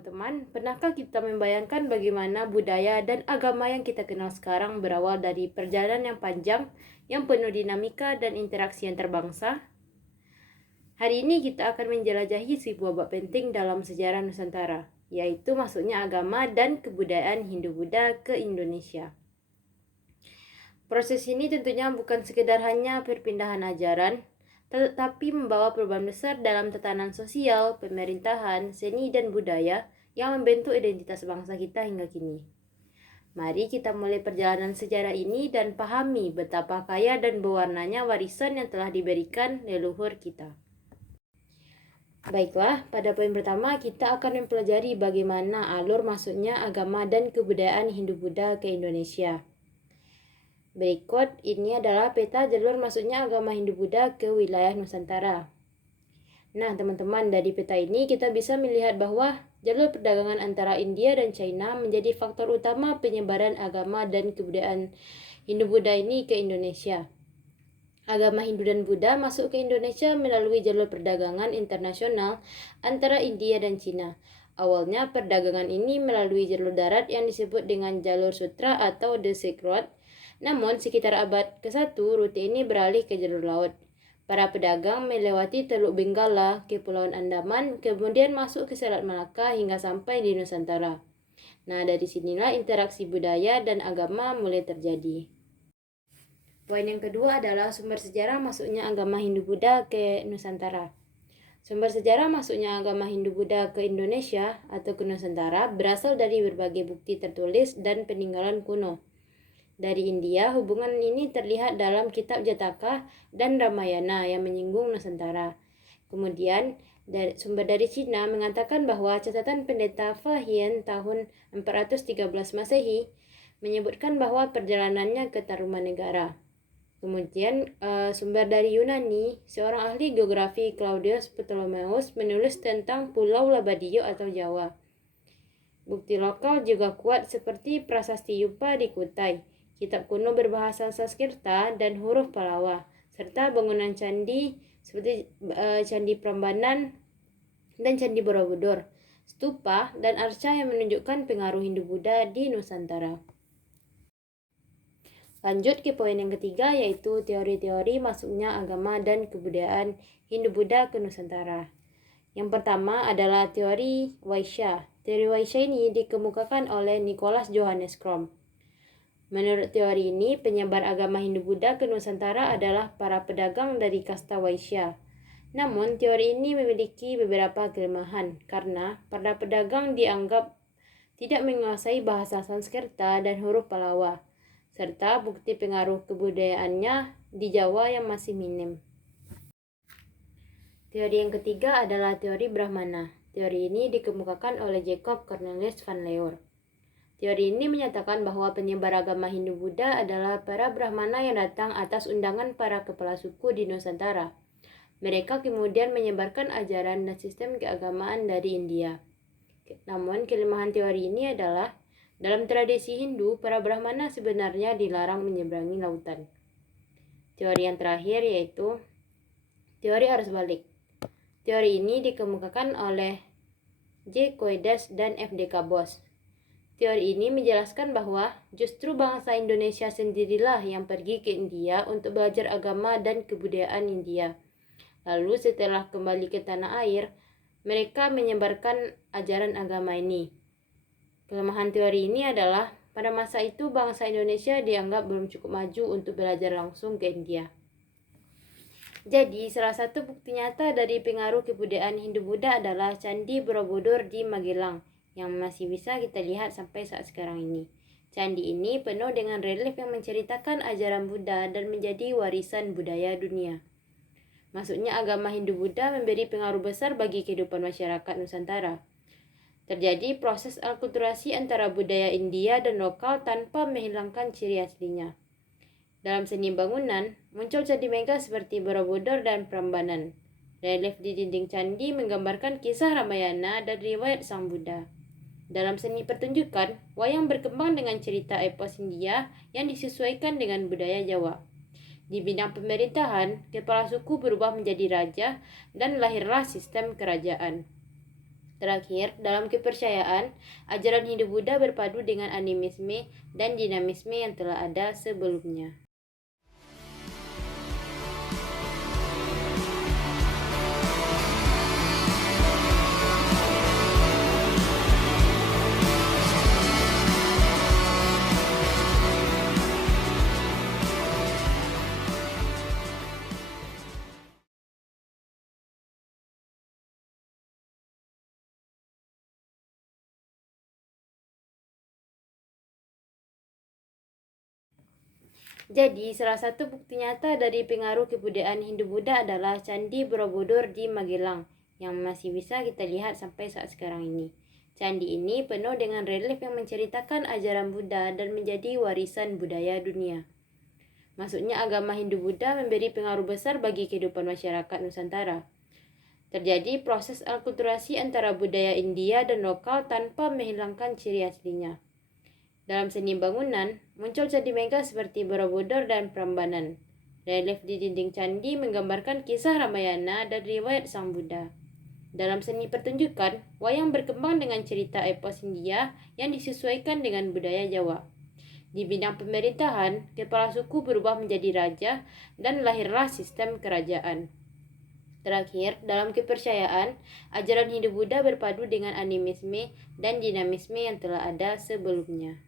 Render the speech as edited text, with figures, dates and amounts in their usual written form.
teman-teman, pernahkah kita membayangkan bagaimana budaya dan agama yang kita kenal sekarang berawal dari perjalanan yang panjang, yang penuh dinamika dan interaksi antar Hari ini kita akan menjelajahi sebuah bab penting dalam sejarah Nusantara, yaitu masuknya agama dan kebudayaan Hindu-Buddha ke Indonesia. Proses ini tentunya bukan sekedar hanya perpindahan ajaran, tetapi membawa perubahan besar dalam tatanan sosial, pemerintahan, seni, dan budaya yang membentuk identitas bangsa kita hingga kini. Mari kita mulai perjalanan sejarah ini dan pahami betapa kaya dan berwarnanya warisan yang telah diberikan leluhur kita. Baiklah, pada poin pertama kita akan mempelajari bagaimana alur masuknya agama dan kebudayaan Hindu-Buddha ke Indonesia. Berikut ini adalah peta jalur masuknya agama Hindu-Buddha ke wilayah Nusantara. Nah, teman-teman, dari peta ini kita bisa melihat bahwa jalur perdagangan antara India dan China menjadi faktor utama penyebaran agama dan kebudayaan Hindu-Buddha ini ke Indonesia. Agama Hindu dan Buddha masuk ke Indonesia melalui jalur perdagangan internasional antara India dan China. Awalnya perdagangan ini melalui jalur darat yang disebut dengan jalur sutra atau the Silk Road. Namun sekitar abad ke-1 rute ini beralih ke jalur laut. Para pedagang melewati Teluk Benggala, Kepulauan Andaman, kemudian masuk ke Selat Malaka hingga sampai di Nusantara. Nah, dari sinilah interaksi budaya dan agama mulai terjadi. Poin yang kedua adalah sumber sejarah masuknya agama Hindu-Buddha ke Nusantara. Sumber sejarah masuknya agama Hindu-Buddha ke Indonesia atau ke Nusantara berasal dari berbagai bukti tertulis dan peninggalan kuno. Dari India, hubungan ini terlihat dalam kitab Jataka dan Ramayana yang menyinggung Nusantara. Kemudian, sumber dari Cina mengatakan bahwa catatan pendeta Fahian tahun 413 Masehi menyebutkan bahwa perjalanannya ke Tarumanegara. Kemudian, sumber dari Yunani, seorang ahli geografi Claudius Ptolemeus menulis tentang Pulau Labadio atau Jawa. Bukti lokal juga kuat seperti prasasti Yupa di Kutai, kitab kuno berbahasa Sanskerta dan huruf Palawa, serta bangunan candi seperti Candi Prambanan dan Candi Borobudur, stupa dan arca yang menunjukkan pengaruh Hindu-Buddha di Nusantara. Lanjut ke poin yang ketiga, yaitu teori-teori masuknya agama dan kebudayaan Hindu-Buddha ke Nusantara. Yang pertama adalah teori Vaishya. Teori Vaishya ini dikemukakan oleh Nicholas Johannes Crom. Menurut teori ini, penyebar agama Hindu-Buddha ke Nusantara adalah para pedagang dari kasta Vaishya. Namun, teori ini memiliki beberapa kelemahan karena para pedagang dianggap tidak menguasai bahasa Sanskerta dan huruf Palawa, serta bukti pengaruh kebudayaannya di Jawa yang masih minim. Teori yang ketiga adalah teori Brahmana. Teori ini dikemukakan oleh Jacob Cornelis van Leur. Teori ini menyatakan bahwa penyebar agama Hindu-Buddha adalah para Brahmana yang datang atas undangan para kepala suku di Nusantara. Mereka kemudian menyebarkan ajaran dan sistem keagamaan dari India. Namun, kelemahan teori ini adalah dalam tradisi Hindu, para Brahmana sebenarnya dilarang menyeberangi lautan. Teori yang terakhir yaitu teori arus balik. Teori ini dikemukakan oleh J. Koedes dan F. D. Kabos. Teori ini menjelaskan bahwa justru bangsa Indonesia sendirilah yang pergi ke India untuk belajar agama dan kebudayaan India. Lalu setelah kembali ke tanah air, mereka menyebarkan ajaran agama ini. Kelemahan teori ini adalah pada masa itu bangsa Indonesia dianggap belum cukup maju untuk belajar langsung ke India. Jadi, salah satu bukti nyata dari pengaruh kebudayaan Hindu-Buddha adalah Candi Borobudur di Magelang, yang masih bisa kita lihat sampai saat sekarang ini. Candi ini penuh dengan relief yang menceritakan ajaran Buddha dan menjadi warisan budaya dunia. Masuknya agama Hindu-Buddha memberi pengaruh besar bagi kehidupan masyarakat Nusantara. Terjadi proses alkulturasi antara budaya India dan lokal tanpa menghilangkan ciri aslinya. Dalam seni bangunan, muncul candi megah seperti Borobudur dan Prambanan. Relief di dinding candi menggambarkan kisah Ramayana dan riwayat Sang Buddha. Dalam seni pertunjukan, wayang berkembang dengan cerita epos India yang disesuaikan dengan budaya Jawa. Di bidang pemerintahan, kepala suku berubah menjadi raja dan lahirlah sistem kerajaan. Terakhir, dalam kepercayaan, ajaran Hindu Buddha berpadu dengan animisme dan dinamisme yang telah ada sebelumnya. Jadi, salah satu bukti nyata dari pengaruh kebudayaan Hindu-Buddha adalah Candi Borobudur di Magelang, yang masih bisa kita lihat sampai saat sekarang ini. Candi ini penuh dengan relief yang menceritakan ajaran Buddha dan menjadi warisan budaya dunia. Maksudnya agama Hindu-Buddha memberi pengaruh besar bagi kehidupan masyarakat Nusantara. Terjadi proses alkulturasi antara budaya India dan lokal tanpa menghilangkan ciri aslinya. Dalam seni bangunan, muncul candi mega seperti Borobudur dan Prambanan. Relief di dinding candi menggambarkan kisah Ramayana dan riwayat Sang Buddha. Dalam seni pertunjukan, wayang berkembang dengan cerita epos India yang disesuaikan dengan budaya Jawa. Di bidang pemerintahan, kepala suku berubah menjadi raja dan lahirlah sistem kerajaan. Terakhir, dalam kepercayaan, ajaran Hindu Buddha berpadu dengan animisme dan dinamisme yang telah ada sebelumnya.